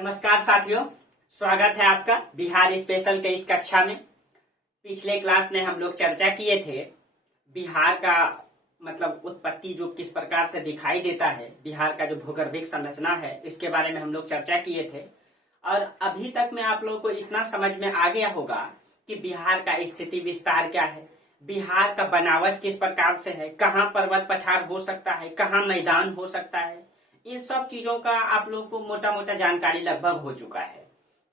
नमस्कार साथियों, स्वागत है आपका बिहार स्पेशल के इस कक्षा में। पिछले क्लास में हम लोग चर्चा किए थे बिहार का मतलब उत्पत्ति जो किस प्रकार से दिखाई देता है, बिहार का जो भूगर्भिक संरचना है इसके बारे में हम लोग चर्चा किए थे। और अभी तक में आप लोगों को इतना समझ में आ गया होगा कि बिहार का स्थिति विस्तार क्या है, बिहार का बनावट किस प्रकार से है, कहाँ पर्वत पठार हो सकता है, कहाँ मैदान हो सकता है। इन सब चीजों का आप लोग को मोटा मोटा जानकारी लगभग हो चुका है,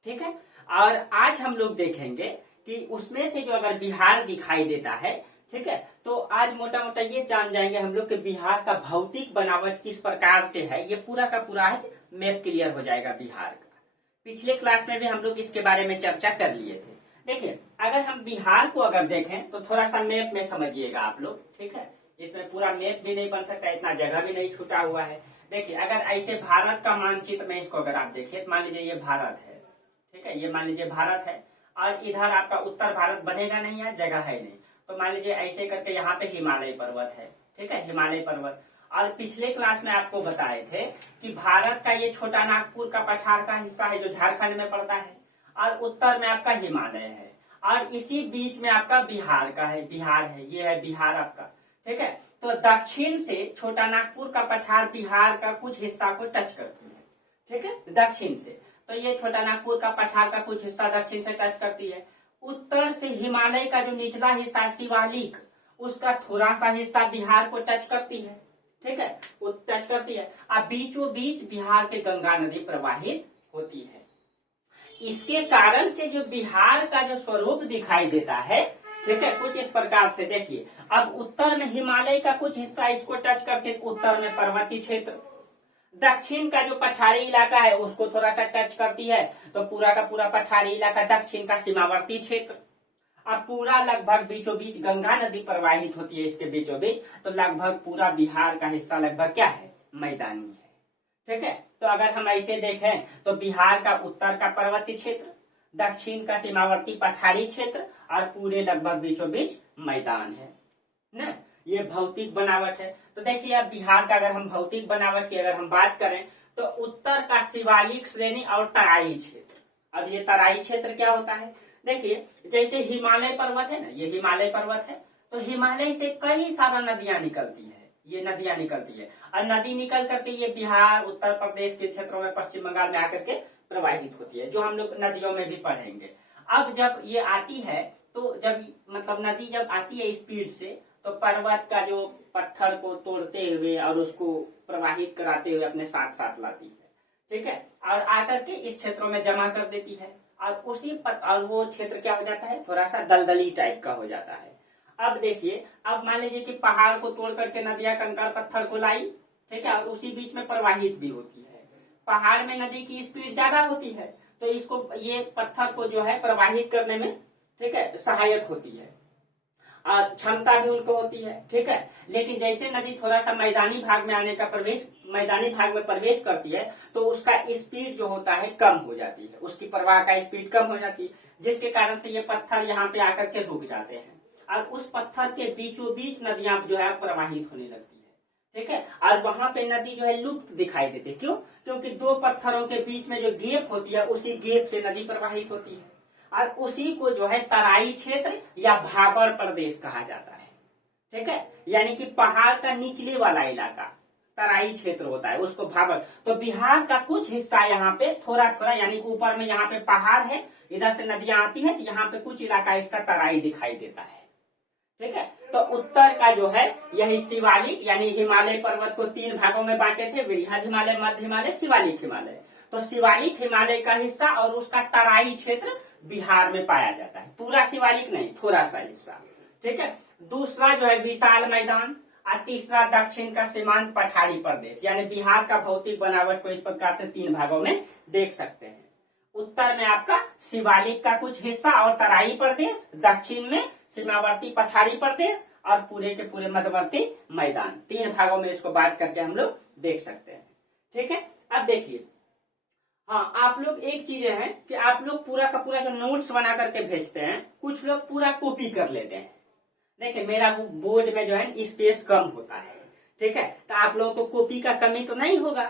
ठीक है। और आज हम लोग देखेंगे कि उसमें से जो अगर बिहार दिखाई देता है, ठीक है, तो आज मोटा मोटा ये जान जाएंगे हम लोग कि बिहार का भौतिक बनावट किस प्रकार से है। ये पूरा का पूरा आज मैप क्लियर हो जाएगा बिहार का। पिछले क्लास में भी हम लोग इसके बारे में चर्चा कर लिए थे। देखिए, अगर हम बिहार को अगर देखें तो थोड़ा सा मैप में समझिएगा आप लोग, ठीक है। इसमें पूरा मैप भी नहीं बन सकता, इतना जगह भी नहीं छूटा हुआ है। देखिए, अगर ऐसे भारत का मानचित्र में इसको अगर आप देखिए, मान लीजिए ये भारत है, ठीक है, ये मान लीजिए भारत है और इधर आपका उत्तर भारत बनेगा नहीं है, जगह है नहीं, तो मान लीजिए ऐसे करके यहाँ पे हिमालय पर्वत है, ठीक है, हिमालय पर्वत। और पिछले क्लास में आपको बताए थे कि भारत का ये छोटा नागपुर का पठार का हिस्सा है जो झारखंड में पड़ता है, और उत्तर में आपका हिमालय है, और इसी बीच में आपका बिहार का है, बिहार है, ये है बिहार आपका, ठीक है। तो दक्षिण से छोटा नागपुर का पठार बिहार का कुछ हिस्सा को टच करती है, ठीक है, दक्षिण से। तो ये छोटा नागपुर का पठार का कुछ हिस्सा दक्षिण से टच करती है। उत्तर से हिमालय का जो निचला हिस्सा शिवालिक, उसका थोड़ा सा हिस्सा बिहार को टच करती है, ठीक है, वो टच करती है। और बीचों बीच बिहार के गंगा नदी प्रवाहित होती है। इसके कारण से जो बिहार का जो स्वरूप दिखाई देता है, ठीक है, कुछ इस प्रकार से देखिए। अब उत्तर में हिमालय का कुछ हिस्सा इसको टच करके उत्तर में पर्वतीय क्षेत्र, दक्षिण का जो पठारी इलाका है उसको थोड़ा सा टच करती है, तो पूरा का पूरा पठारी इलाका दक्षिण का सीमावर्ती क्षेत्र। अब पूरा लगभग बीचों बीच गंगा नदी प्रवाहित होती है इसके बीचों बीच, तो लगभग पूरा बिहार का हिस्सा लगभग क्या है, मैदानी है, ठीक है। तो अगर हम ऐसे देखें तो बिहार का उत्तर का पर्वतीय क्षेत्र, दक्षिण का सीमावर्ती पठारी क्षेत्र, और पूरे लगभग बीचों बीच मैदान है ना। ये भौतिक बनावट है। तो देखिए, अब बिहार का अगर हम भौतिक बनावट की अगर हम बात करें तो उत्तर का शिवालिक श्रेणी और तराई क्षेत्र। अब ये तराई क्षेत्र क्या होता है, देखिए, जैसे हिमालय पर्वत है ना, ये हिमालय पर्वत है, तो हिमालय से कई सारा नदियां निकलती है, ये नदियां निकलती है, और नदी निकल करके ये बिहार उत्तर प्रदेश के क्षेत्रों में पश्चिम बंगाल में आकर के प्रवाहित होती है, जो हम लोग नदियों में भी पढ़ेंगे। अब जब ये आती है तो जब मतलब नदी जब आती है स्पीड से, तो पर्वत का जो पत्थर को तोड़ते हुए और उसको प्रवाहित कराते हुए अपने साथ साथ लाती है, ठीक है, और आकर के इस क्षेत्रों में जमा कर देती है, और और वो क्षेत्र क्या हो जाता है, थोड़ा सा दलदली टाइप का हो जाता है। अब देखिए, अब मान लीजिए कि पहाड़ को तोड़ करके नदियां कंकड़ पत्थर को लाई, ठीक है, और उसी बीच में प्रवाहित भी होती है। पहाड़ में नदी की स्पीड ज्यादा होती है, तो इसको ये पत्थर को जो है प्रवाहित करने में, ठीक है, सहायक होती है, और क्षमता भी उनको होती है, ठीक है। लेकिन जैसे नदी थोड़ा सा मैदानी भाग में आने का मैदानी भाग में प्रवेश करती है, तो उसका स्पीड जो होता है कम हो जाती है, उसकी प्रवाह का स्पीड कम हो जाती है, जिसके कारण से ये पत्थर यहाँ पे आकर के रुक जाते हैं, और उस पत्थर के बीचों बीच नदियां जो है प्रवाहित होने लगती है, ठीक है। और वहां पे नदी जो है लुप्त दिखाई देती है, क्यों, क्योंकि दो पत्थरों के बीच में जो गैप होती है, उसी गैप से नदी प्रवाहित होती है, और उसी को जो है तराई क्षेत्र या भाबर प्रदेश कहा जाता है, ठीक है। यानी कि पहाड़ का निचले वाला इलाका तराई क्षेत्र होता है, उसको भाबर। तो बिहार का कुछ हिस्सा यहाँ पे थोड़ा थोड़ा, यानी कि ऊपर में यहाँ पे पहाड़ है, इधर से नदियां आती है, तो यहाँ पे कुछ इलाका इसका तराई दिखाई देता है, ठीक है। तो उत्तर का जो है यही शिवालिक यानी हिमालय पर्वत को तीन भागों में बांटे थे, वृहद हिमालय, मध्य हिमालय, शिवालिक हिमालय। तो शिवालिक हिमालय का हिस्सा और उसका तराई क्षेत्र बिहार में पाया जाता है, पूरा शिवालिक नहीं, थोड़ा सा हिस्सा, ठीक है। दूसरा जो है विशाल मैदान, और तीसरा दक्षिण का सीमांत पठारी प्रदेश। यानी बिहार का भौतिक बनावट को इस प्रकार से तीन भागों में देख सकते हैं। उत्तर में आपका शिवालिक का कुछ हिस्सा और तराई प्रदेश, दक्षिण में सीमावर्ती पठारी प्रदेश, और पूरे के पूरे मध्यवर्ती मैदान। तीन भागों में इसको बांट करके हम लोग देख सकते हैं, ठीक है। अब देखिए, हाँ, आप लोग एक चीज है कि आप लोग पूरा का पूरा जो नोट्स बना करके भेजते हैं, कुछ लोग पूरा कॉपी कर लेते हैं। देखिए, मेरा बोर्ड में जो है स्पेस कम होता है, ठीक है, तो आप लोगों को कॉपी का कमी तो नहीं होगा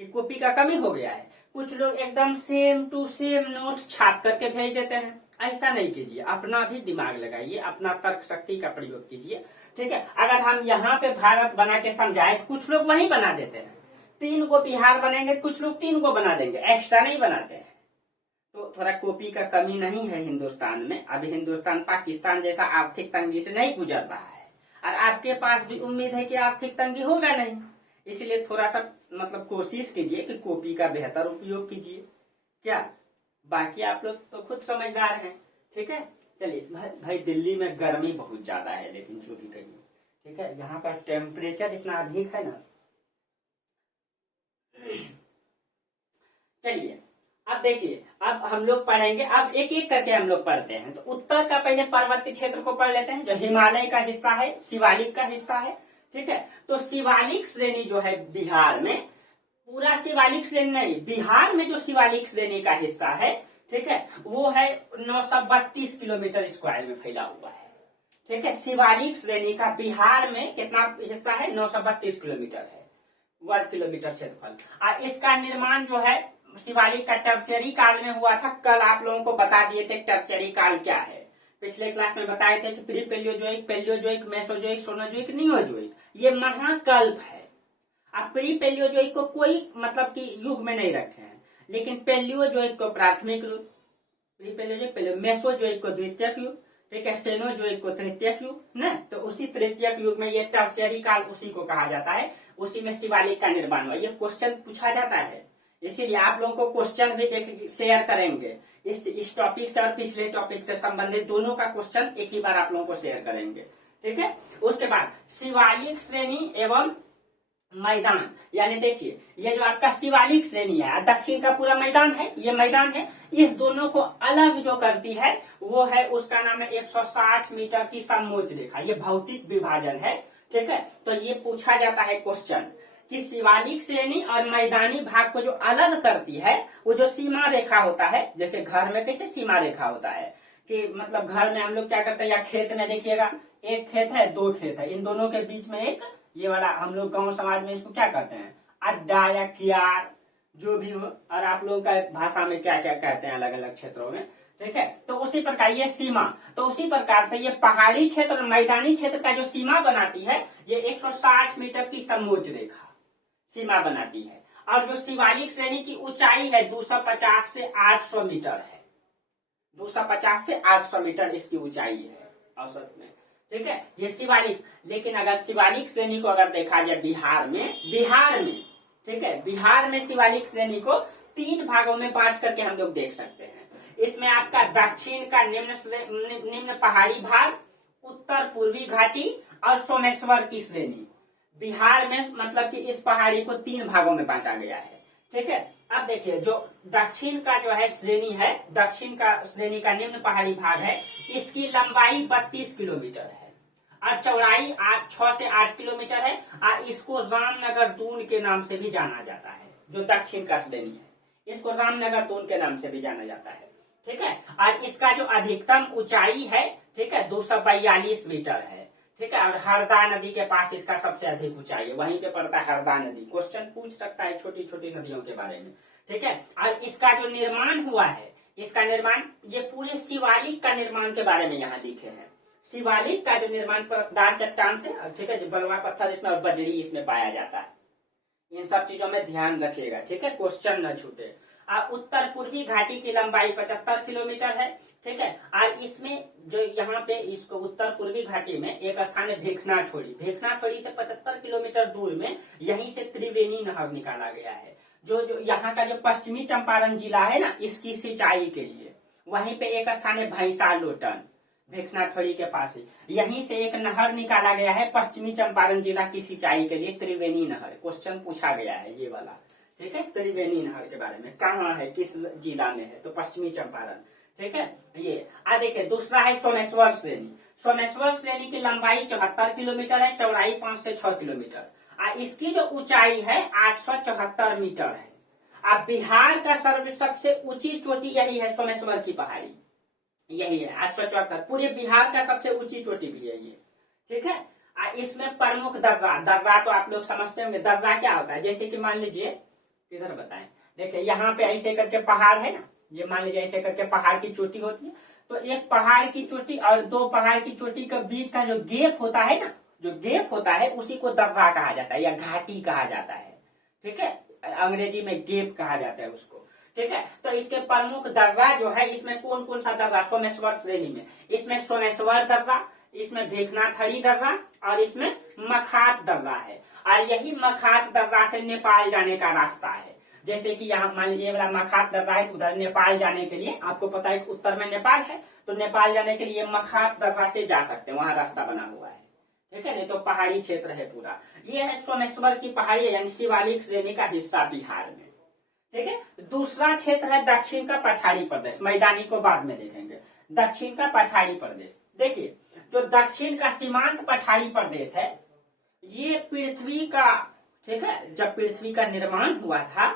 कि कॉपी का कमी हो गया है। कुछ लोग एकदम सेम टू सेम नोट्स छाप करके भेज देते हैं। ऐसा नहीं कीजिए, अपना भी दिमाग लगाइए, अपना तर्क शक्ति का प्रयोग कीजिए, ठीक है। अगर हम यहाँ पे भारत बना के समझाए, कुछ लोग वही बना देते हैं, 3 को बिहार बनेंगे, कुछ लोग 3 को बना देंगे, एक्स्ट्रा नहीं बनाते हैं। तो थोड़ा कॉपी का कमी नहीं है हिंदुस्तान में। अभी हिंदुस्तान पाकिस्तान जैसा आर्थिक तंगी से नहीं गुजर रहा है, और आपके पास भी उम्मीद है कि आर्थिक तंगी होगा नहीं। इसलिए थोड़ा सा मतलब कोशिश कीजिए कि कॉपी का बेहतर उपयोग कीजिए। क्या बाकी आप लोग तो खुद समझदार हैं, ठीक है। चलिए भाई दिल्ली में गर्मी बहुत ज्यादा है, लेकिन जो भी कहिए, ठीक है, यहाँ का टेम्परेचर इतना अधिक है ना। चलिए अब देखिए, अब हम लोग पढ़ेंगे, अब एक एक करके हम लोग पढ़ते हैं। तो उत्तर का पहले पर्वतीय क्षेत्र को पढ़ लेते हैं, जो हिमालय का हिस्सा है, शिवालिक का हिस्सा है, ठीक है। तो शिवालिक श्रेणी जो है बिहार में, पूरा शिवालिक श्रेणी नहीं, बिहार में जो शिवालिक श्रेणी का हिस्सा है, ठीक है, वो है 932 किलोमीटर स्क्वायर में फैला हुआ है, ठीक है। शिवालिक श्रेणी का बिहार में कितना हिस्सा है? 932 किलोमीटर है, वर्ग किलोमीटर क्षेत्रफल। इसका निर्माण जो है शिवालिक का टर्शियरी काल में हुआ था। कल आप लोगों को बता दिए थे टर्शियरी काल क्या है, पिछले क्लास में बताए थे कि pre Palaeozoic, Palaeozoic, Mesozoic, Cenozoic, Neozoic, ये महाकल्प है। अब प्री पैलियोजोइक को कोई मतलब कि युग में नहीं रखे हैं, लेकिन पैलियोजोइक को प्राथमिक युग, प्री पैलियोजोइक, मेसोजोइक को द्वितीयक युग, ठीक है, सेनोजोइक को तृतीयक युग न। तो उसी तृतीयक युग में ये टर्शियरी काल उसी को कहा जाता है, उसी में शिवालिक का निर्माण हुआ। ये क्वेश्चन पूछा जाता है, इसीलिए आप लोगों को क्वेश्चन भी शेयर करेंगे इस टॉपिक से और पिछले टॉपिक से संबंधित दोनों का क्वेश्चन एक ही बार आप लोगों को शेयर करेंगे, ठीक है। उसके बाद शिवालिक श्रेणी एवं मैदान, यानी देखिए ये जो आपका शिवालिक श्रेणी है, दक्षिण का पूरा मैदान है, ये मैदान है, इस दोनों को अलग जो करती है वो है, उसका नाम है 160 मीटर की समोच्च रेखा। ये भौतिक विभाजन है, ठीक है। तो ये पूछा जाता है क्वेश्चन कि शिवालिक श्रेणी और मैदानी भाग को जो अलग करती है, वो जो सीमा रेखा होता है, जैसे घर में कैसे सीमा रेखा होता है कि मतलब घर में हम लोग क्या करते हैं, या खेत में देखिएगा, एक खेत है, 2 खेत है, इन दोनों के बीच में एक ये वाला, हम लोग गांव समाज में इसको क्या कहते हैं, अड्डा या कियार, जो भी हो, और आप लोगों का भाषा में क्या क्या कहते हैं अलग अलग क्षेत्रों में, ठीक है। तो उसी प्रकार ये सीमा, तो उसी प्रकार से ये पहाड़ी क्षेत्र और मैदानी क्षेत्र का जो सीमा बनाती है, ये 160 मीटर की समोच्च रेखा सीमा बनाती है। और जो शिवालिक श्रेणी की ऊंचाई है 250 से 800 मीटर है, 250 से 800 मीटर इसकी ऊंचाई है औसत में, ठीक है, ये शिवालिक। लेकिन अगर शिवालिक श्रेणी को अगर देखा जाए बिहार में, ठीक है, बिहार में शिवालिक श्रेणी को 3 भागों में बांट करके हम लोग देख सकते हैं। इसमें आपका दक्षिण का निम्न पहाड़ी भाग, उत्तर पूर्वी घाटी और सोमेश्वर की श्रेणी। बिहार में मतलब कि इस पहाड़ी को 3 भागों में बांटा गया है, ठीक है। अब देखिए जो दक्षिण का जो है श्रेणी है, दक्षिण का श्रेणी का निम्न पहाड़ी भाग है, इसकी लंबाई 32 किलोमीटर है और चौड़ाई 6 से 8 किलोमीटर है, और इसको रामनगर दून के नाम से भी जाना जाता है। जो दक्षिण का श्रेणी है इसको रामनगर दून के नाम से भी जाना जाता है, ठीक है। और इसका जो अधिकतम ऊंचाई है, ठीक है, 242 मीटर है, ठीक है। और हरदा नदी के पास इसका सबसे अधिक ऊंचाई है, वहीं पे पड़ता है हरदा नदी। क्वेश्चन पूछ सकता है छोटी छोटी नदियों के बारे में, ठीक है। और इसका जो निर्माण हुआ है, इसका निर्माण, ये पूरे शिवालिक का निर्माण के बारे में यहाँ लिखे हैं। शिवालिक का जो निर्माण परतदार चट्टान से, ठीक है, जो बलुआ पत्थर इसमें और बजरी इसमें पाया जाता है। इन सब चीजों में ध्यान रखिएगा, ठीक है, क्वेश्चन न छूटे। उत्तर पूर्वी घाटी की लंबाई 75 किलोमीटर है, ठीक है। और इसमें जो यहाँ पे इसको उत्तर पूर्वी घाटी में एक स्थान है भेखनाथोड़ी, भेखनाथोड़ी से 75 किलोमीटर दूर में यहीं से त्रिवेणी नहर निकाला गया है। जो यहाँ का जो पश्चिमी चंपारण जिला है ना, इसकी सिंचाई के लिए वहीं पे एक स्थान है भैंसा लोटन, भेखनाथोड़ी के पास ही, यहीं से एक नहर निकाला गया है पश्चिमी चंपारण जिला की सिंचाई के लिए, त्रिवेणी नहर। क्वेश्चन पूछा गया है ये वाला, ठीक है, त्रिवेणी नहर के बारे में, कहाँ है, किस जिला में है, तो पश्चिमी चंपारण, ठीक है। ये देखिए दूसरा है सोमेश्वर श्रेणी। सोमेश्वर श्रेणी की लंबाई 74 किलोमीटर है, चौड़ाई 5 से 6 किलोमीटर, और इसकी जो ऊंचाई है 874 मीटर है। अब बिहार का सबसे ऊंची चोटी यही है, सोमेश्वर की पहाड़ी यही है, 874, पूरे बिहार का सबसे ऊंची चोटी भी है ये, ठीक है। इसमें प्रमुख दर्रा तो आप लोग समझते होंगे, दर्रा क्या होता है, जैसे कि मान लीजिए, किधर बताएं, देखिए यहाँ पे ऐसे करके पहाड़ है ना, ये मान लीजिए ऐसे करके पहाड़ की चोटी होती है, तो एक पहाड़ की चोटी और दो पहाड़ की चोटी के बीच का जो गैप होता है ना, जो गैप होता है उसी को दर्रा कहा जाता है या घाटी कहा जाता है। ठीक है, अंग्रेजी में गैप कहा जाता है उसको। ठीक है, तो इसके प्रमुख दर्रा जो है, इसमें कौन कौन सा दर्रा, सोमेश्वर श्रेणी में इसमें सोमेश्वर दर्रा, इसमें भेखनाथड़ी दर्रा और इसमें मखात दर्रा है। और यही मखात दर्रा से नेपाल जाने का रास्ता है। जैसे कि यहाँ मान लीजिए वाला मखात दर्रा है, उधर नेपाल जाने के लिए आपको पता है कि उत्तर में नेपाल है, तो नेपाल जाने के लिए मखात दर्रा से जा सकते हैं, वहां रास्ता बना हुआ है। ठीक है, नहीं तो पहाड़ी क्षेत्र है पूरा। ये है सोमेश्वर की पहाड़ी यानी शिवालिक श्रेणी का हिस्सा बिहार में। ठीक है, दूसरा क्षेत्र है दक्षिण का पठारी प्रदेश, मैदानी को बाद में देखेंगे। दक्षिण का पठारी प्रदेश, देखिए जो दक्षिण का सीमांत पठारी प्रदेश है, ये पृथ्वी का, ठीक है, जब पृथ्वी का निर्माण हुआ था,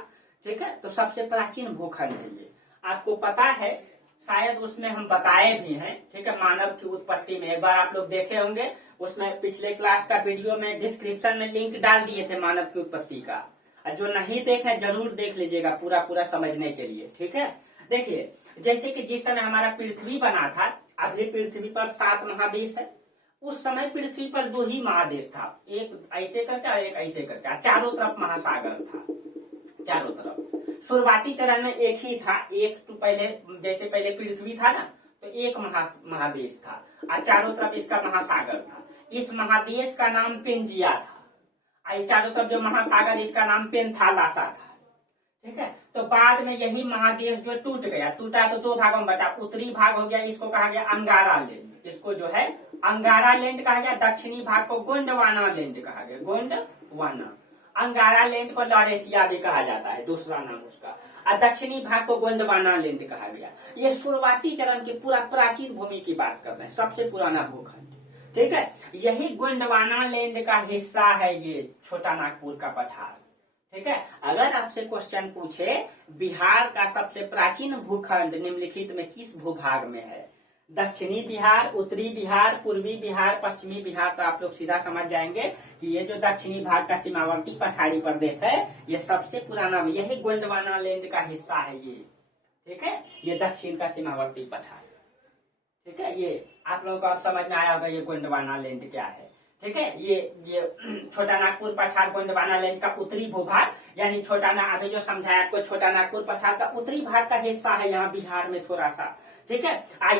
ठीक है, तो सबसे प्राचीन भूखंड है ये। आपको पता है, शायद उसमें हम बताए भी हैं। ठीक है, मानव की उत्पत्ति में एक बार आप लोग देखे होंगे, उसमें पिछले क्लास का वीडियो में डिस्क्रिप्शन में लिंक डाल दिए थे मानव की उत्पत्ति का। जो नहीं देखे जरूर देख लीजिएगा पूरा पूरा समझने के लिए। ठीक है, देखिए जैसे कि जिस समय हमारा पृथ्वी बना था, अभी पृथ्वी पर 7 महादेश है, उस समय पृथ्वी पर 2 ही महादेश था, एक ऐसे करके और एक ऐसे करके, चारों तरफ महासागर था, चारों तरफ। शुरुआती चरण में एक ही था, एक तो पहले जैसे पहले पृथ्वी था ना, तो एक महादेश था और चारों तरफ इसका महासागर था। इस महादेश का नाम पेंजिया था, चारों तरफ जो महासागर इसका नाम पेंथालासा था। ठीक है, तो बाद में यही महादेश जो टूट गया, टूटा तो 2 भागों में बटा, उत्तरी भाग हो गया, इसको कहा गया अंगारा लैंड, इसको जो है अंगारा लैंड कहा गया। दक्षिणी भाग को गोंडवाना लैंड कहा गया, गोंडवाना। अंगारा लैंड को लॉरेशिया भी कहा जाता है, दूसरा नाम उसका, और दक्षिणी भाग को गोंडवाना लैंड कहा गया। ये शुरुआती चरण की पूरा प्राचीन भूमि की बात कर रहे हैं, सबसे पुराना भूखंड। ठीक है, यही गोंडवाना लैंड का हिस्सा है ये छोटा नागपुर का पठार। ठीक है, अगर आपसे क्वेश्चन पूछे बिहार का सबसे प्राचीन भूखंड निम्नलिखित में किस भूभाग में है, दक्षिणी बिहार, उत्तरी बिहार, पूर्वी बिहार, पश्चिमी बिहार, तो आप लोग सीधा समझ जाएंगे कि ये जो दक्षिणी भाग का सीमावर्ती पठारी प्रदेश है, ये सबसे पुराना, यही गोंडवाना लैंड का हिस्सा है ये। ठीक है, ये दक्षिण का सीमावर्ती पठार। ठीक है, ये आप लोगों को अब समझ में आया होगा ये गोंडवाना लैंड क्या है। ठीक है, ये छोटा नागपुर पठार गोंडवाना लैंड का उत्तरी भूभाग, यानी छोटा ना, अभी जो समझाया आपको, छोटा नागपुर पठार का उत्तरी भाग का हिस्सा है यहाँ बिहार में थोड़ा सा। ठीक है,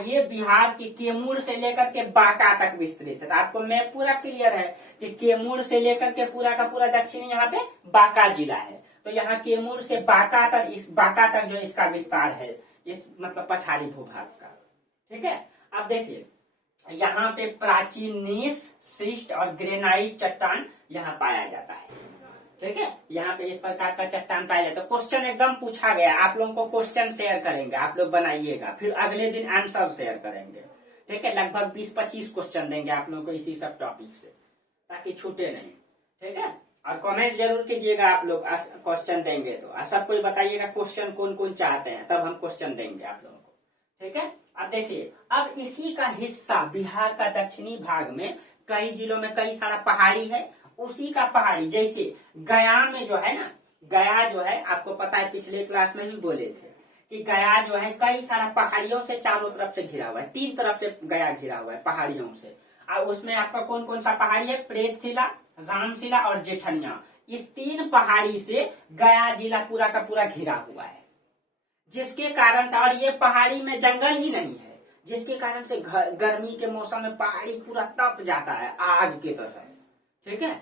ये बिहार की केमूर से लेकर के बांका तक विस्तृत है। तो आपको मैप पूरा क्लियर है कि केमूर से लेकर के पूरा का पूरा दक्षिणी यहाँ पे बांका जिला है, तो यहाँ केमूर से बांका तक, इस बांका तक जो इसका विस्तार है, इस मतलब पठारी भूभाग का। ठीक है, अब देखिए यहाँ पे प्राचीन नीस, शिस्ट और ग्रेनाइट चट्टान यहाँ पाया जाता है। ठीक है, यहाँ पे इस प्रकार का चट्टान पाया जाता है। क्वेश्चन एकदम पूछा गया, आप लोगों को क्वेश्चन शेयर करेंगे, आप लोग बनाइएगा, फिर अगले दिन आंसर शेयर करेंगे। ठीक है, लगभग 20-25 क्वेश्चन देंगे आप लोगों को इसी सब टॉपिक से, ताकि छूटे नहीं। ठीक है, और कमेंट जरूर कीजिएगा आप लोग क्वेश्चन देंगे तो, सब कोई बताइएगा क्वेश्चन कौन कौन चाहते हैं, तब हम क्वेश्चन देंगे आप लोगों को। ठीक है, अब देखिए, अब इसी का हिस्सा बिहार का दक्षिणी भाग में कई जिलों में कई सारा पहाड़ी है, उसी का पहाड़ी, जैसे गया में जो है ना, गया जो है आपको पता है, पिछले क्लास में भी बोले थे कि गया जो है कई सारा पहाड़ियों से चारों तरफ से घिरा हुआ है, 3 तरफ से गया घिरा हुआ है पहाड़ियों से। और उसमें आपका कौन कौन सा पहाड़ी है, प्रेतशिला, रामशिला और जेठनिया, इस 3 पहाड़ी से गया जिला पूरा का पूरा घिरा हुआ है, जिसके कारण से, और ये पहाड़ी में जंगल ही नहीं है, जिसके कारण से गर्मी के मौसम में पहाड़ी पूरा तप जाता है आग की तरह। ठीक है,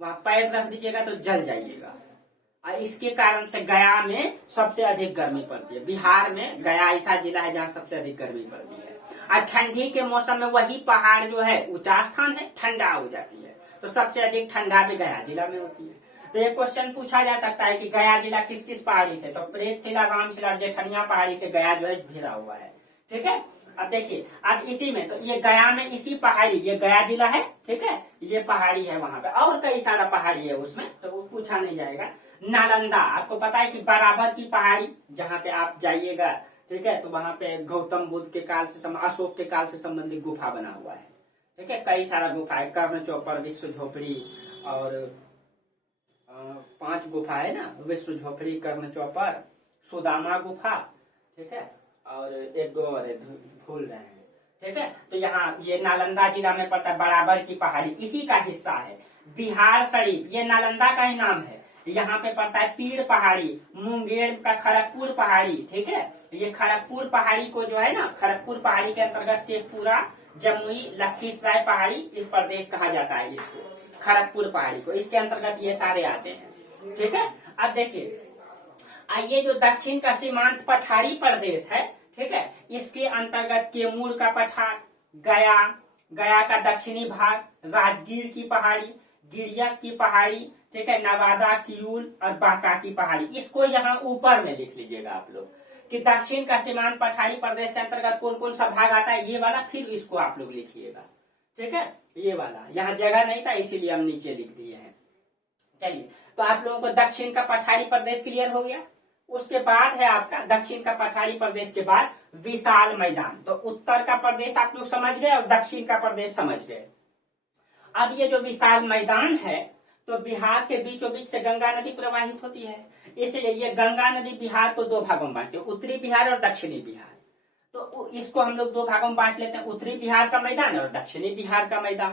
वहां पैर रख दीजिएगा तो जल जाइएगा, और इसके कारण से गया में सबसे अधिक गर्मी पड़ती है। बिहार में गया ऐसा जिला है जहाँ सबसे अधिक गर्मी पड़ती है, और ठंडी के मौसम में वही पहाड़ जो है ऊंचा स्थान है, ठंडा हो जाती है, तो सबसे अधिक ठंडा भी गया जिला में होती है। तो ये क्वेश्चन पूछा जा सकता है कि गया जिला किस किस पहाड़ी से, तो प्रेतशिला, रामशिला और जेठनिया पहाड़ी से गया जो है घिरा हुआ है। ठीक है, अब देखिए, अब इसी में, तो ये गया में इसी पहाड़ी, ये गया जिला है। ठीक है, ये पहाड़ी है, वहां पे और कई सारा पहाड़ी है उसमें, तो वो पूछा नहीं जाएगा। नालंदा, आपको पता है कि बराबर की पहाड़ी, जहाँ पे आप जाइएगा, ठीक है, तो वहां पे गौतम बुद्ध के काल से, अशोक के काल से संबंधित गुफा बना हुआ है। ठीक है, कई सारा गुफा है, कर्ण चौपर, विश्व झोपड़ी 5 गुफा है ना, विश्व झोपड़ी, कर्ण चौपर, सुदामा गुफा, ठीक है, और एक दो और भूल रहे हैं, ठीक है। तो यहाँ ये नालंदा जिला में पड़ता है, बराबर की पहाड़ी इसी का हिस्सा है। बिहार शरीफ ये नालंदा का ही नाम है। यहाँ पे पड़ता है पीर पहाड़ी, मुंगेर का खड़गपुर पहाड़ी, ठीक है। ये खड़गपुर पहाड़ी को जो है ना, खड़गपुर पहाड़ी के अंतर्गत शेखपुरा, जमुई, लखीसराय पहाड़ी इस प्रदेश कहा जाता है इसको, खड़गपुर पहाड़ी को, इसके अंतर्गत ये सारे आते हैं, ठीक है। अब देखिए, ये जो दक्षिण का सीमांत पठारी प्रदेश है, ठीक है, इसके अंतर्गत कैमूर का पठार, गया का दक्षिणी भाग, राजगीर की पहाड़ी, गिरियक की पहाड़ी, ठीक है, नवादा, किऊल और बांका की पहाड़ी। इसको यहाँ ऊपर में लिख लीजिएगा आप लोग कि दक्षिण का सीमांत पठारी प्रदेश के अंतर्गत कौन कौन सा भाग आता है, ये वाला, फिर इसको आप लोग लिखिएगा, ठीक है। ये वाला यहाँ जगह नहीं था इसीलिए हम नीचे लिख दिए हैं। चलिए, तो आप लोगों को दक्षिण का पठारी प्रदेश क्लियर हो गया। उसके बाद है आपका दक्षिण का पठारी प्रदेश के बाद विशाल मैदान। तो उत्तर का प्रदेश आप लोग समझ गए और दक्षिण का प्रदेश समझ गए। अब ये जो विशाल मैदान है, तो बिहार के बीचों बीच से गंगा नदी प्रवाहित होती है, इसलिए ये गंगा नदी बिहार को 2 भागों में बांटती है, उत्तरी बिहार और दक्षिणी बिहार। तो इसको हम लोग 2 भागों में बांट लेते हैं, उत्तरी बिहार का मैदान और दक्षिणी बिहार का मैदान,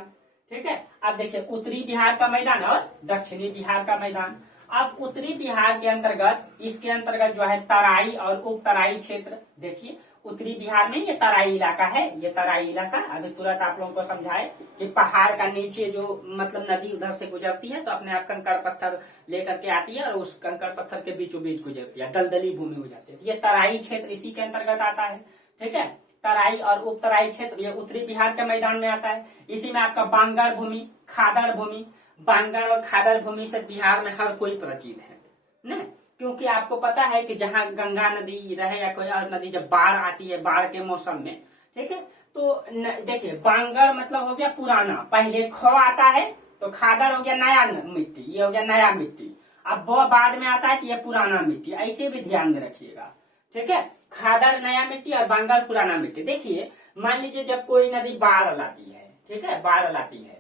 ठीक है। अब देखिए, उत्तरी बिहार का मैदान और दक्षिणी बिहार का मैदान। अब उत्तरी बिहार के अंतर्गत, इसके अंतर्गत जो है तराई और उप तराई क्षेत्र। देखिए, उत्तरी बिहार में ये तराई इलाका है, ये तराई इलाका अभी तुरंत आप लोगों को समझाए कि पहाड़ का नीचे जो मतलब नदी उधर से गुजरती है, तो अपने आप कंकड़ पत्थर लेकर के आती है और उस कंकड़ पत्थर के बीचों बीच गुजरती है, दलदली भूमि हो जाती है। ये तराई क्षेत्र इसी के अंतर्गत आता है, ठीक है। तराई और उप तराई क्षेत्र ये उत्तरी बिहार के मैदान में आता है। इसी में आपका बांगर भूमि, खादर भूमि, बांगर और खादर भूमि से बिहार में हर कोई परिचित है न, क्योंकि आपको पता है कि जहाँ गंगा नदी रहे या कोई और नदी, जब बाढ़ आती है, बाढ़ के मौसम में, ठीक है, तो देखिए बांगर मतलब हो गया पुराना, पहले खो आता है, तो खादर हो गया नया मिट्टी, ये हो गया नया मिट्टी, अब वो बाद में आता है तो ये पुराना मिट्टी, ऐसे भी ध्यान में रखिएगा, ठीक है। खादर नया मिट्टी और बांगर पुराना मिट्टी। देखिए, मान लीजिए जब कोई नदी बाढ़ लाती है, ठीक है, बाढ़ लाती है,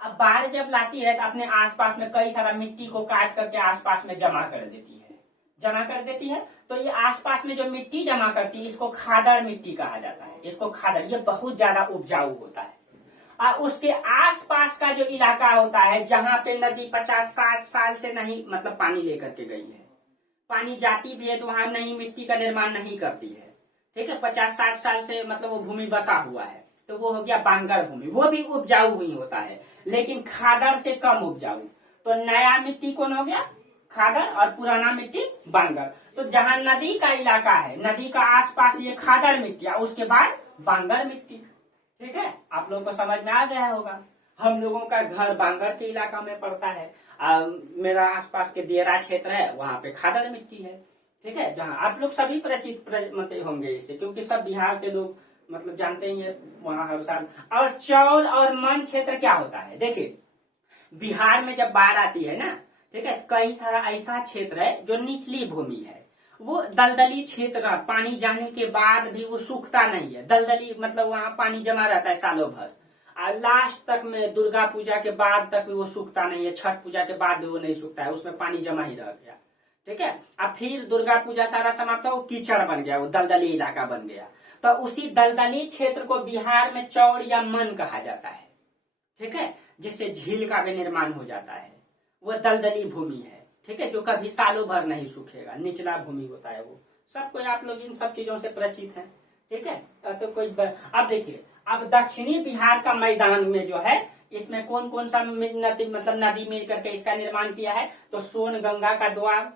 अब बाढ़ जब लाती है तो अपने आसपास में कई सारा मिट्टी को काट करके आसपास में जमा कर देती है, तो ये आसपास में जो मिट्टी जमा करती है इसको खादर मिट्टी कहा जाता है, इसको खादर। ये बहुत ज्यादा उपजाऊ होता है। और उसके आसपास का जो इलाका होता है, जहाँ पे नदी 50-60 साल से नहीं मतलब पानी लेकर के गई है, पानी जाती भी है तो वहां नहीं मिट्टी का निर्माण नहीं करती है, ठीक है, 50-60 साल से मतलब वो भूमि बसा हुआ है, तो वो हो गया बांगर भूमि। वो भी उपजाऊ ही होता है लेकिन खादर से कम उपजाऊ। तो नया मिट्टी कौन हो गया, खादर, और पुराना मिट्टी बांगर। तो जहाँ नदी का इलाका है, नदी का आसपास ये खादर मिट्टी, उसके बाद बांगर मिट्टी, ठीक है। आप लोगों को समझ में आ गया होगा। हम लोगों का घर बांगर के इलाका में पड़ता है, मेरा आसपास के देरा क्षेत्र है, वहां पे खादर मिट्टी है, ठीक है। जहाँ आप लोग सभी परिचित मतलब होंगे इससे, क्योंकि सब बिहार के लोग मतलब जानते ही है वहाँ हर साल। और चौल और मन क्षेत्र क्या होता है, देखिए बिहार में जब बाढ़ आती है ना, ठीक है, कई सारा ऐसा क्षेत्र है जो निचली भूमि है, वो दलदली क्षेत्र, पानी जाने के बाद भी वो सूखता नहीं है, दलदली मतलब वहाँ पानी जमा रहता है सालों भर, और लास्ट तक में दुर्गा पूजा के बाद तक भी वो सूखता नहीं है, छठ पूजा के बाद भी वो नहीं सूखता है, उसमें पानी जमा ही रह गया, ठीक है। अब फिर दुर्गा पूजा सारा समाप्त हो, कीचड़ बन गया, वो दलदली इलाका बन गया। तो उसी दलदली क्षेत्र को बिहार में चौड़ या मन कहा जाता है, ठीक है, जिससे झील का भी निर्माण हो जाता है। वो दलदली भूमि है, ठीक है, जो कभी सालों भर नहीं सूखेगा, निचला भूमि होता है वो। सब कोई आप लोग इन सब चीजों से परिचित हैं, ठीक है। तो कोई अब देखिए, अब दक्षिणी बिहार का मैदान में जो है, इसमें कौन कौन सा नदी मतलब नदी मिल करके इसका निर्माण किया है, तो सोन गंगा का द्वार,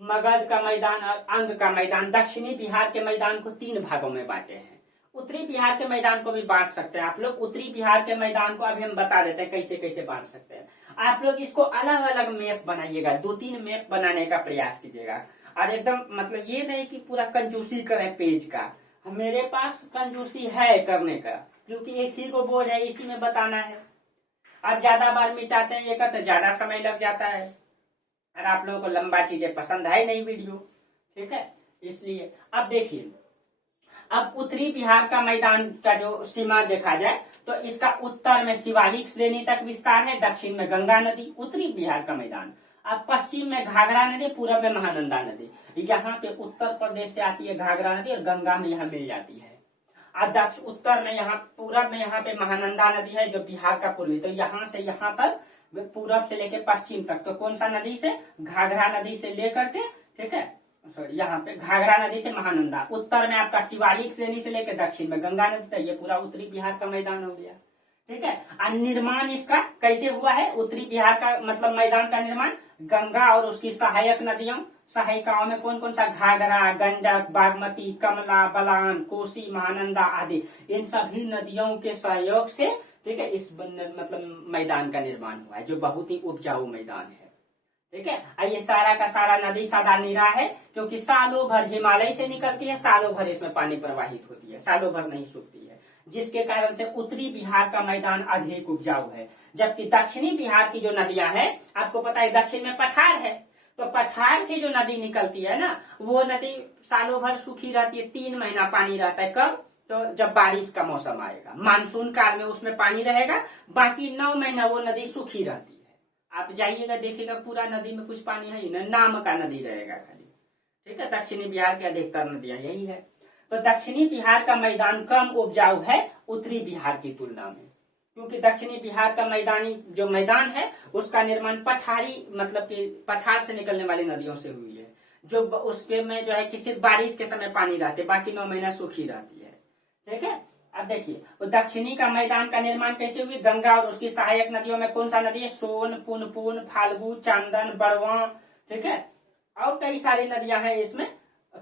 मगध का मैदान और अंग का मैदान। दक्षिणी बिहार के मैदान को 3 भागों में बांटे हैं। उत्तरी बिहार के मैदान को भी बांट सकते हैं आप लोग। उत्तरी बिहार के मैदान को अभी हम बता देते हैं कैसे कैसे बांट सकते हैं। आप लोग इसको अलग अलग मैप बनाइएगा, 2-3 मैप बनाने का प्रयास कीजिएगा, और एकदम मतलब ये नहीं कि पूरा कंजूसी करें पेज का। मेरे पास कंजूसी है करने का, क्योंकि एक ही को बोर्ड है, इसी में बताना है, और ज्यादा बार मिटाते हैं ये का तो ज्यादा समय लग जाता है, और आप लोगों को लंबा चीजें पसंद है नहीं वीडियो, ठीक है। इसलिए अब देखिए, अब उत्तरी बिहार का मैदान का जो सीमा देखा जाए तो इसका उत्तर में शिवालिक श्रेणी तक विस्तार है, दक्षिण में गंगा नदी। उत्तरी बिहार का मैदान अब पश्चिम में घाघरा नदी, पूरब में महानंदा नदी। यहाँ पे उत्तर प्रदेश से आती है घाघरा नदी और गंगा में यहाँ मिल जाती है। दक्षिण उत्तर में यहाँ पूरब में यहाँ पे महानंदा नदी है जो बिहार का पूर्वी, तो यहाँ से यहाँ तक पूरब से लेके पश्चिम तक, तो कौन सा नदी से, घाघरा नदी से लेकर के, ठीक है, सॉरी यहाँ पे घाघरा नदी से महानंदा। उत्तर में आपका शिवालिक श्रेणी से लेकर दक्षिण में गंगा नदी तक, ये पूरा उत्तरी बिहार का मैदान हो गया, ठीक है। और निर्माण इसका कैसे हुआ है, उत्तरी बिहार का मतलब मैदान का निर्माण गंगा और उसकी सहायक नदियों, सहायिकाओं में कौन कौन सा, घाघरा, गंडक, बागमती, कमला, बलान, कोसी, महानंदा आदि, इन सभी नदियों के सहयोग से, ठीक है, इस मतलब मैदान का निर्माण हुआ है जो बहुत ही उपजाऊ मैदान है, ठीक है। ये सारा का सारा नदी सादा नीरा है क्योंकि सालों भर हिमालय से निकलती है, सालों भर इसमें पानी प्रवाहित होती है, सालों भर नहीं सूखती है, जिसके कारण से उत्तरी बिहार का मैदान अधिक उपजाऊ है। जबकि दक्षिणी बिहार की जो नदियां हैं, आपको पता है दक्षिण में पठार है, तो पठार से जो नदी निकलती है ना, वो नदी सालों भर सूखी रहती है, 3 महीना पानी रहता है। कब, तो जब बारिश का मौसम आएगा, मानसून काल में उसमें पानी रहेगा, बाकी 9 महीना वो नदी सूखी रहती है। आप जाइएगा देखिएगा पूरा नदी में कुछ पानी है ही ना, नाम का नदी रहेगा खाली, ठीक है। दक्षिणी बिहार की अधिकतर नदियां यही है। तो दक्षिणी बिहार का मैदान कम उपजाऊ है उत्तरी बिहार की तुलना में, क्योंकि दक्षिणी बिहार का मैदानी जो मैदान है उसका निर्माण पठारी मतलब कि पठार से निकलने वाली नदियों से हुई है, जो उसके में जो है कि सिर्फ बारिश के समय पानी रहते, बाकी 9 महीना सूखी रहती है, ठीक है। अब देखिए तो दक्षिणी का मैदान का निर्माण कैसे हुई, गंगा और उसकी सहायक नदियों में कौन सा नदी है, सोन, पुनपुन, फाल्गु, चांदन, बड़वा, ठीक है, और कई सारी नदियां हैं इसमें,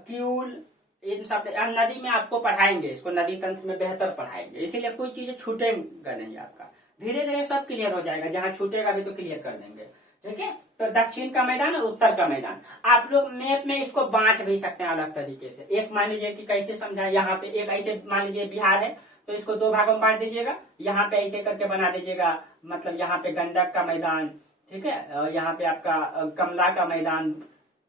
क्यूल, इन सब नदी में आपको पढ़ाएंगे, इसको नदी तंत्र में बेहतर पढ़ाएंगे, इसीलिए कोई चीजें छूटेगा नहीं आपका, धीरे धीरे सब क्लियर हो जाएगा, जहां छूटेगा भी तो क्लियर कर देंगे, ठीक है। तो दक्षिण का मैदान और उत्तर का मैदान आप लोग मैप में इसको बांट भी सकते हैं अलग तरीके से। एक मान लीजिए कि कैसे समझा, यहाँ पे एक ऐसे मान लीजिए बिहार है तो इसको 2 भागों में बांट दीजिएगा, यहाँ पे ऐसे करके बना दीजिएगा, मतलब यहाँ पे गंडक का मैदान, ठीक है, यहाँ पे आपका कमला का मैदान,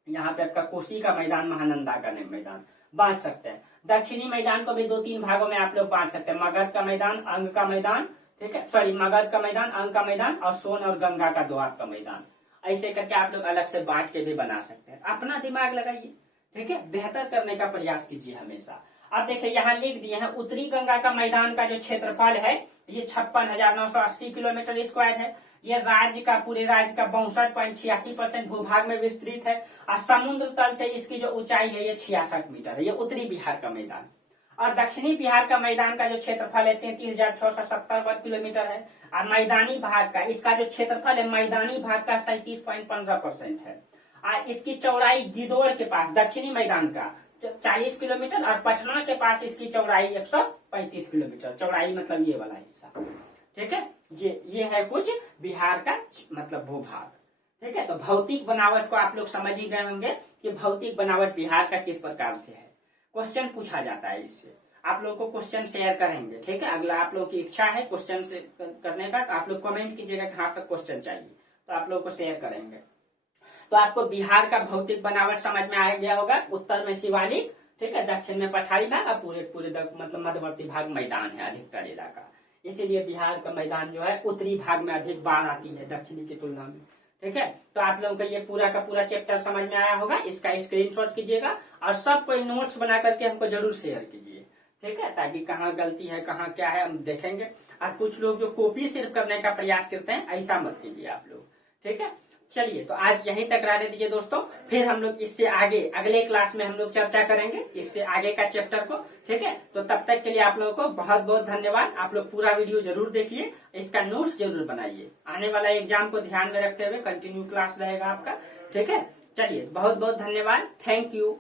यहाँ पे आपका कोसी का मैदान, महानंदा का मैदान बांट सकते हैं। दक्षिणी मैदान को भी 2-3 भागों में आप लोग बांट सकते हैं, मगध का मैदान, अंग का मैदान, ठीक है, सॉरी मगध का मैदान, अंग का मैदान और सोन और गंगा का द्वार का मैदान, ऐसे करके आप लोग अलग से बांट के भी बना सकते हैं। अपना दिमाग लगाइए, ठीक है, बेहतर करने का प्रयास कीजिए हमेशा। अब देखिए यहाँ लिख दिए हैं, उत्तरी गंगा का मैदान का जो क्षेत्रफल है ये 56,980 किलोमीटर स्क्वायर है। ये राज्य का, पूरे राज्य का 62.86% भूभाग में विस्तृत है और समुद्र तल से इसकी जो ऊंचाई है ये 66 मीटर है। ये उत्तरी बिहार का मैदान। और दक्षिणी बिहार का मैदान का जो क्षेत्रफल है 33,670 वर्ग किलोमीटर है। और मैदानी भाग का, इसका जो क्षेत्रफल है मैदानी भाग का 37.15% है। और इसकी चौड़ाई गिदोड़ के पास, दक्षिणी मैदान का 40 किलोमीटर और पटना के पास इसकी चौड़ाई 135 किलोमीटर, चौड़ाई मतलब ये वाला हिस्सा, ठीक है। ये है कुछ बिहार का मतलब भूभाग, ठीक है। तो भौतिक बनावट को आप लोग समझ ही गए होंगे कि भौतिक बनावट बिहार का किस प्रकार से है। क्वेश्चन पूछा जाता है इससे, आप लोग को क्वेश्चन शेयर करेंगे, ठीक है। अगला आप लोग की इच्छा है क्वेश्चन से करने का तो आप लोग कमेंट कीजिएगा कि हाँ सब क्वेश्चन चाहिए, तो आप लोग को शेयर करेंगे। तो आपको बिहार का भौतिक बनावट समझ में आ गया होगा। उत्तर में शिवालिक, ठीक है, दक्षिण में पठारी भाग और पूरे मतलब मध्यवर्ती भाग मैदान है अधिकतर इलाका। इसीलिए बिहार का मैदान जो है उत्तरी भाग में अधिक बाढ़ आती है दक्षिणी की तुलना में, ठीक है। तो आप लोगों को ये पूरा का पूरा चैप्टर समझ में आया होगा। इसका स्क्रीनशॉट कीजिएगा और सब कोई नोट्स बना करके हमको जरूर शेयर कीजिए, ठीक है, ताकि कहाँ गलती है कहाँ क्या है हम देखेंगे। और कुछ लोग जो कॉपी सिर्फ करने का प्रयास करते हैं, ऐसा मत कीजिए आप लोग, ठीक है। चलिए तो आज यहीं तक रहने दीजिए दोस्तों, फिर हम लोग इससे आगे अगले क्लास में हम लोग चर्चा करेंगे इससे आगे का चैप्टर को, ठीक है। तो तब तक के लिए आप लोगों को बहुत बहुत धन्यवाद। आप लोग पूरा वीडियो जरूर देखिए, इसका नोट्स जरूर बनाइए। आने वाला एग्जाम को ध्यान में रखते हुए कंटिन्यू क्लास रहेगा आपका, ठीक है। चलिए बहुत बहुत धन्यवाद, थैंक यू।